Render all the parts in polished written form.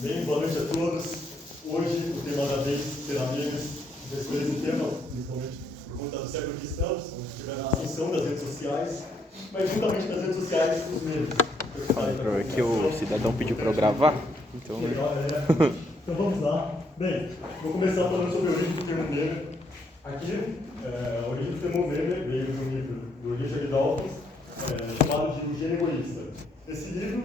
Bem, boa noite a todos. Hoje o tema da vez será memes. Eu escolhi esse tema, principalmente por conta do século que estamos, onde tiver a ascensão das redes sociais, mas juntamente nas redes sociais, os memes. É que o cidadão pediu para eu gravar, então... Legal, né? Então vamos lá. Bem, vou começar falando sobre a origem do termo meme. Aqui, a origem do termo meme veio de um livro do Richard Dawkins, chamado de O Gênio Egoísta. Nesse livro,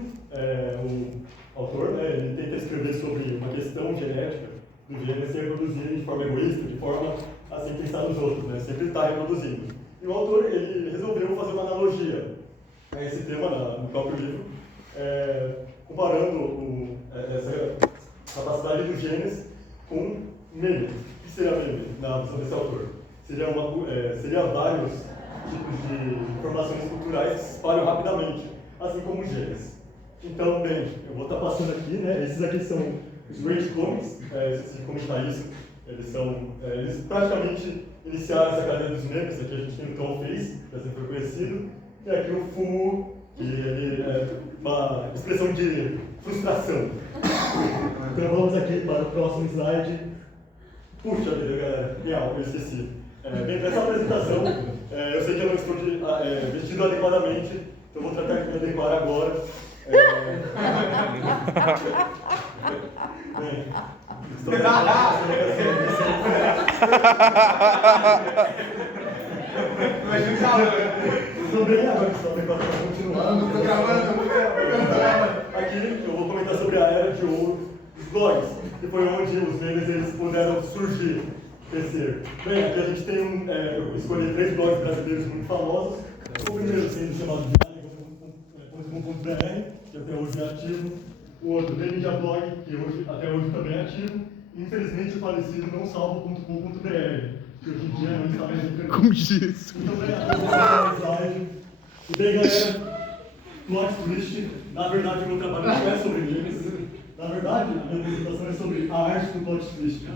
o autor, ele tenta escrever sobre uma questão genética do gênero ser reproduzido de forma egoísta, de forma a se pensar nos outros, né? Sempre está reproduzindo. E o autor, ele resolveu fazer uma analogia a esse tema no próprio livro, comparando essa capacidade dos genes com meme. O que seria meme, na visão desse autor? Seria vários tipos de informações culturais que se espalham rapidamente, assim como os genes. Então, bem, eu vou estar passando aqui, né? Esses aqui são os Rage Comics, esqueci de comentar isso. Eles praticamente iniciaram essa cadeia dos memes. Aqui a gente tem o Trollface, que sempre foi conhecido, e aqui o Fumu, que ele é uma expressão de frustração. Então vamos aqui para o próximo slide. Puxa vida, galera, real, eu esqueci. Bem, nessa apresentação, eu sei que eu não estou vestido adequadamente, então vou tratar de me adequar agora. Bem, estou bem agora, estou adequado para continuar. Aqui eu vou comentar sobre a era de ouro dos blogs, que foi onde os memes eles puderam surgir, crescer. Bem, aqui a gente tem eu escolhi 3 blogs brasileiros muito famosos. O primeiro sendo chamado de .com.br, que até hoje é ativo. O outro, Media Blog, que até hoje também é ativo. Infelizmente, o falecido não salva .com.br, que hoje em dia não está mais no canal. Com Jesus. Muito obrigado pela slide. E bem, galera, plot twist. Na verdade, o meu trabalho não é sobre memes. Na verdade, a minha apresentação é sobre a arte do plot twist.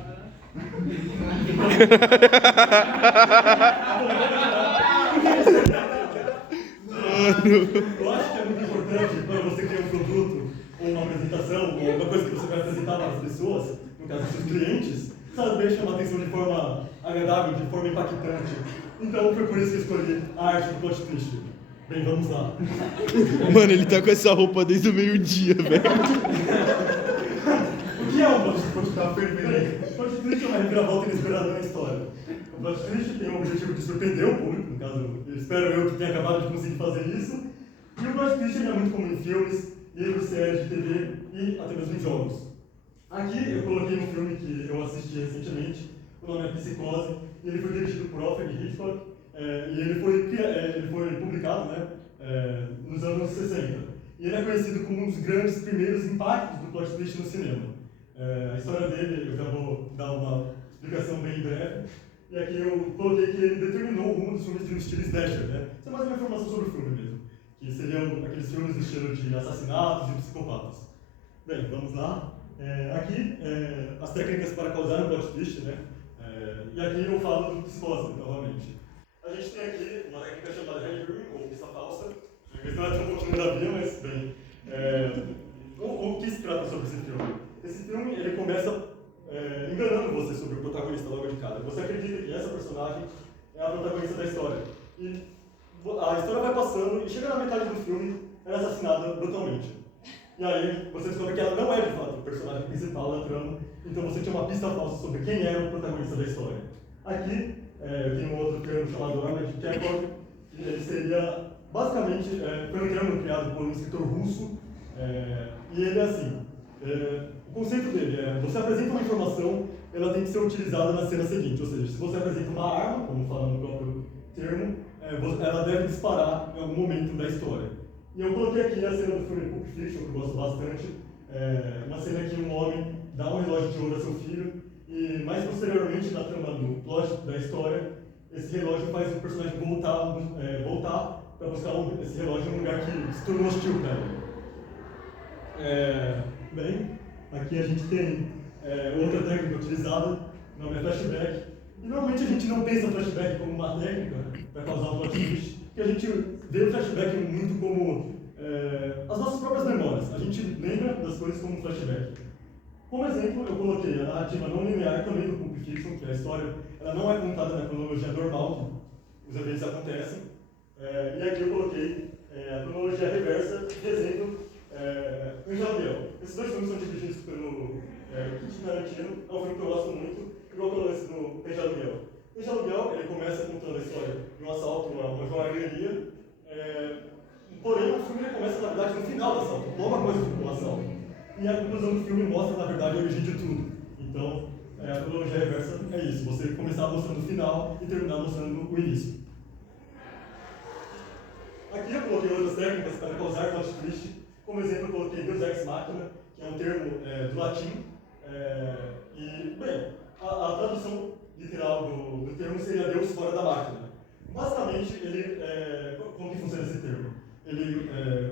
Eu acho que é muito importante quando você cria um produto, ou uma apresentação, ou uma coisa que você vai apresentar para as pessoas, no caso, seus clientes, saber chamar atenção de forma agradável, de forma impactante. Então, foi por isso que eu escolhi a arte do plot twist. Bem, vamos lá. Mano, ele tá com essa roupa desde o meio-dia, velho. O que é um plot twist? Tá fervendo. O plot twist é uma reviravolta inesperada na história. O plot twist tem o objetivo de surpreender o público, no caso, eu espero eu que tenha acabado de conseguir fazer isso. E o plot twist é muito comum em filmes, livros, séries de TV e até mesmo em jogos. Aqui eu coloquei um filme que eu assisti recentemente, o nome é Psicose, e ele foi dirigido por Alfred Hitchcock, e ele foi publicado, né, nos anos 60. E ele é conhecido como um dos grandes primeiros impactos do plot twist no cinema. A história dele, eu já vou dar uma explicação bem breve. E aqui eu coloquei que ele determinou o rumo dos filmes de um estilo slasher, né? Isso é mais uma informação sobre o filme mesmo. Que seriam aqueles filmes do estilo de assassinatos e psicopatas. Bem, vamos lá. Aqui, as técnicas para causar um plot twist, né? E aqui eu falo do Psicose, novamente. A gente tem aqui uma técnica chamada Handbrewing, ou pista falsa. Não é tão pouquinho da Bia, mas, bem... o que se trata sobre esse filme? Esse filme, ele começa enganando você sobre o protagonista logo de cara. Você acredita que essa personagem é a protagonista da história. E a história vai passando e chega na metade do filme, ela é assassinada brutalmente. E aí você descobre que ela não é de fato o personagem principal da trama, então você tinha uma pista falsa sobre quem era o protagonista da história. Aqui, eu tenho um outro termo chamado Arma de Chekhov, que ele seria, basicamente, foi um termo criado por um escritor russo, e ele é assim. O conceito dele é, você apresenta uma informação, ela tem que ser utilizada na cena seguinte, ou seja, se você apresenta uma arma, como fala no próprio termo, ela deve disparar em algum momento da história. E eu coloquei aqui a cena do filme Pulp Fiction, que eu gosto bastante, uma cena que um homem dá um relógio de ouro a seu filho, e mais posteriormente na trama do plot da história, esse relógio faz o personagem voltar para buscar esse relógio em um lugar que se tornou hostil para ele. Bem, aqui a gente tem outra técnica utilizada, o nome é flashback. E normalmente a gente não pensa flashback como uma técnica para causar um plot twist, porque a gente vê o flashback muito como as nossas próprias memórias. A gente lembra das coisas como um flashback. Como exemplo, eu coloquei a narrativa não linear também do Pulp Fiction, que a história ela não é contada na cronologia normal que os eventos acontecem. E aqui eu coloquei a cronologia reversa, de exemplo, Anjo Aluguel. Esses dois filmes são dirigidos pelo Quentin Tarantino, é um filme que eu gosto muito, igual pelo lance do Anjo Aluguel. Anjo Aluguel, ele começa contando a história de um assalto a uma joalheria, porém o filme ele começa, na verdade, no final do assalto, logo após o assalto. E a conclusão do filme mostra, na verdade, a origem de tudo. Então, a cronologia reversa é isso, você começar mostrando o final e terminar mostrando o início. Aqui eu coloquei outras técnicas para causar plot twist. Como exemplo, eu coloquei Deus Ex Machina, que é um termo do latim. Bem, a tradução literal do termo seria Deus fora da máquina. Basicamente, como que funciona esse termo?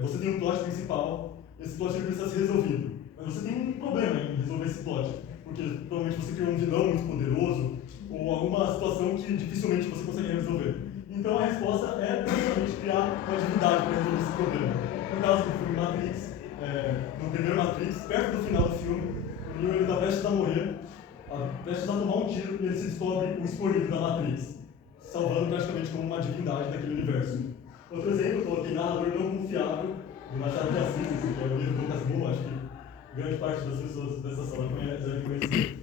Você tem um plot principal, esse plot precisa ser resolvido. Mas você tem um problema em resolver esse plot, porque provavelmente você criou um vilão muito poderoso, ou alguma situação que dificilmente você consegue resolver. Então a resposta é basicamente criar uma divindade para resolver esse problema. No caso do filme Matrix, no primeiro Matrix, perto do final do filme, o Neo está prestes a morrer, prestes a tomar um tiro e ele se descobre o escolhido da Matrix, salvando praticamente como uma divindade daquele universo. Outro exemplo, eu coloquei Narrador Não Confiável, do Machado de Assis, que é o livro do Lucas Bull, acho que grande parte das pessoas dessa sala devem conhecer,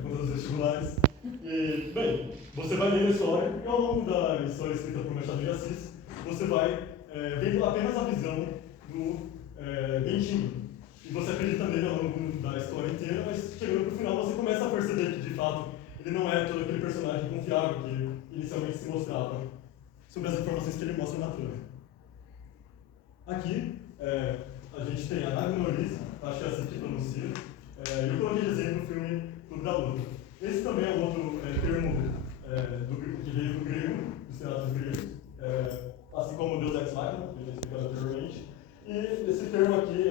por todos os vestibulares. E, bem, você vai ler a história e ao longo da história escrita por Machado de Assis, você vai vendo apenas a visão do Bentinho. E você acredita nele ao longo da história inteira, mas chegando para o final você começa a perceber que, de fato, ele não é todo aquele personagem confiável que inicialmente se mostrava sobre as informações que ele mostra na trama. Aqui, a gente tem a Naga Norris, acho que é assim que pronuncia, e eu coloquei de exemplo no filme Clube da Luta. Esse também é um outro termo que veio do grego, dos teatros gregos, assim como o Deus Ex Machina, que eu já explicado anteriormente. E esse termo aqui,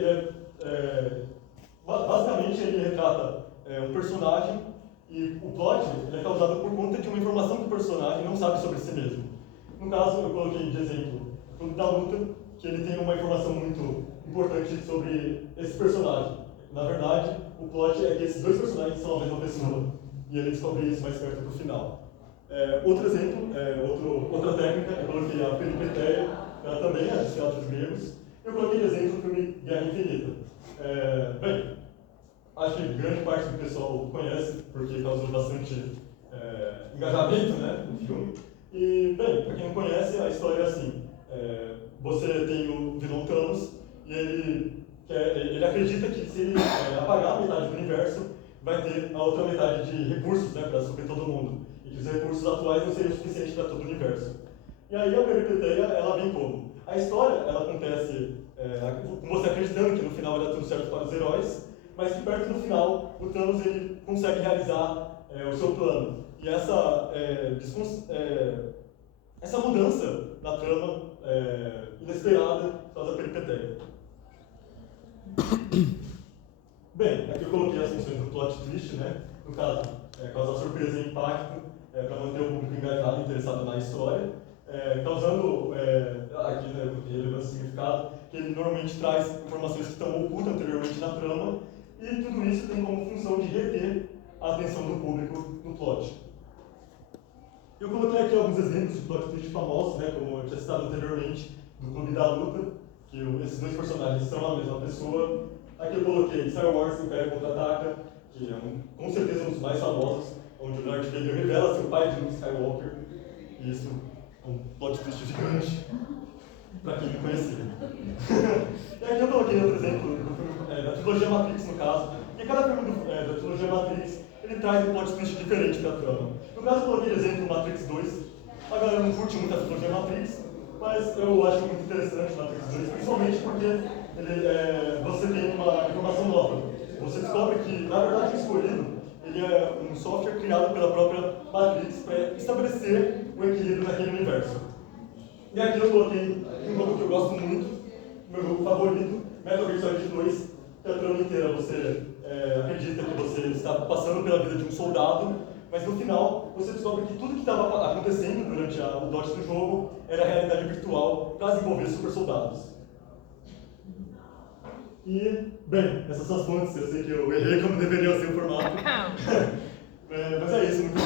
basicamente, ele retrata um personagem e o plot é causado por conta de uma informação que o personagem não sabe sobre si mesmo. No caso, eu coloquei de exemplo o Clube da Luta, que ele tem uma informação muito importante sobre esse personagem. Na verdade, o plot é que esses dois personagens são a mesma pessoa, e ele descobre isso mais perto do final. Outro exemplo, outra técnica, eu coloquei a peripeteia, ela também é dos teatros gregos. Eu coloquei de exemplo o filme Guerra Infinita. Bem, acho que grande parte do pessoal conhece, porque causou bastante engajamento, né, no filme. E, bem, para quem não conhece, a história é assim. Você tem o vilão Thanos, e ele acredita que se ele apagar a metade do universo, vai ter a outra metade de recursos, né, para suprir todo mundo. E que os recursos atuais não seriam suficientes para todo o universo. E aí a peripeteia, ela vem como? A história, ela acontece com você acreditando que no final vai dar tudo certo para os heróis, mas que perto do final, o Thanos ele consegue realizar o seu plano. E essa mudança na trama inesperada causa peripeteia. Bem, aqui eu coloquei as funções do plot twist, né? No caso, causar surpresa e impacto para manter o público engajado e interessado na história, causando, aqui, né, relevância e significado, que ele normalmente traz informações que estão ocultas anteriormente na trama, e tudo isso tem como função de reter a atenção do público no plot. Eu coloquei aqui alguns exemplos de plot twist famosos, né, como eu tinha citado anteriormente, do Clube da Luta, que esses dois personagens são a mesma pessoa. Aqui eu coloquei Star Wars, Império Contra-Ataca, que é com certeza um dos mais famosos, onde o Darth Vader revela ser o pai de Luke Skywalker. E isso é um plot twist gigante, para quem não conhecia. E aqui eu coloquei outro exemplo da trilogia Matrix, no caso. E cada filme da trilogia Matrix, ele traz um plot twist diferente para a trama. No caso, eu coloquei de exemplo o Matrix 2. A galera não curte muito a trilogia Matrix, mas eu acho muito interessante o Matrix 2, principalmente porque você tem uma informação nova. Você descobre que, na verdade, o escolhido ele é um software criado pela própria Matrix para estabelecer o equilíbrio naquele universo. E aqui eu coloquei um jogo que eu gosto muito, meu jogo favorito, Metal Gear Solid 2, que a trama inteira você acredita que você está passando pela vida de um soldado, mas no final você descobre que tudo que estava acontecendo durante o dot do jogo era realidade virtual para desenvolver super soldados. E, bem, essas são as fontes. Eu sei que eu errei como deveria ser o formato. Mas é isso, muito